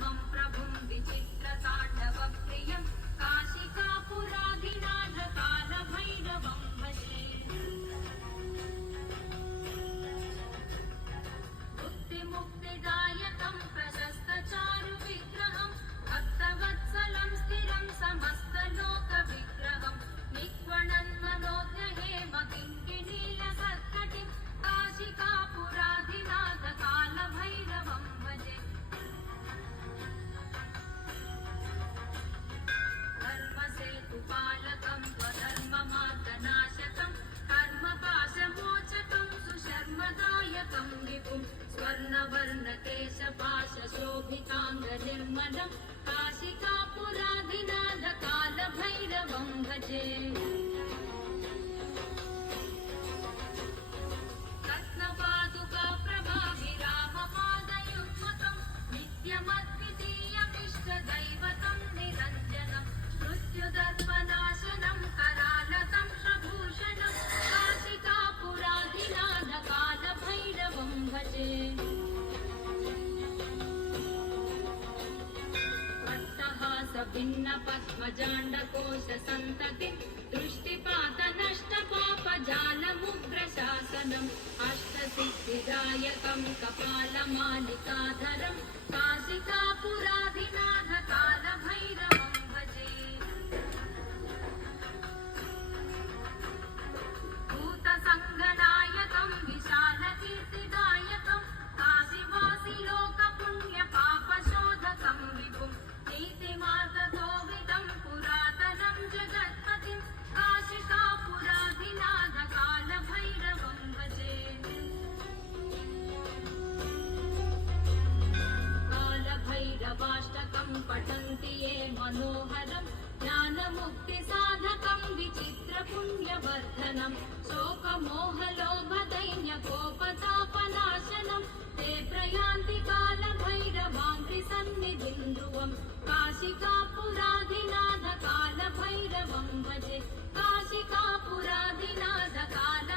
परमं प्रभुं विचित्रताण्डवप्रियं काशिकापुराधिनाथ कालभैरवं भजे मुक्तिदायकं प्रशस्तचारुविग्रहं भक्तवत्सलं स्थिरं समस्तलोकविग्रहं निक्वणन्मनोज्ञहेमकिङ्किणीलसत्कटिं काशिकापुराधिनाथ कालभैरवं भजे धर्मसेतुपालकं स्वधर्ममार्गनाशकं कर्मपाशमोचकं सुशर्मदायकं विभुं स्वर्णवर्णकेशपाशशोभिताङ्गनिर्मलं काशिकापुराधिनाथ कालभैरवं भजे रत्नपादुकाप्रभाभिरामपादयुग्मकं नित्यमद्वितीयमिष्टदैवतं निरञ्जनं मृत्युदर्पनाशनं करालतं प्रभूषणं काशिकापुराधिनाथ कालभैरवं भजे भिन्नपद्मजाण्डकोशसन्ततिं दृष्टिपातनष्टपापजालमुग्रशासनम् अष्टसिद्धिदायकं कपालमालिकाधरं काशिकापुराधिनाथ कालभैरवं भजे भूतसङ्गनायकं विशालकीर्तिदायकं काशीवासिलोकपुण्यपापशोधकं विभुं नीतिमार्गतोविदं पुरातनं जगत्पतिं काशिकापुराधिनाथ कालभैरवं भजे कालभैरवाष्टकं पठन्ति ये मनोहरं ज्ञानमुक्तिसाधकं विचित्रपुण्यवर्धनं शोकमोहलोभदैन्यकोपतापनाशनं ते प्रयान्ति कालभैरवाङ्घ्रिसन्निधिं ध्रुवं काशिकापुराधिनाथ कालभैरवं भजे काशिकापुराधिनाथ काल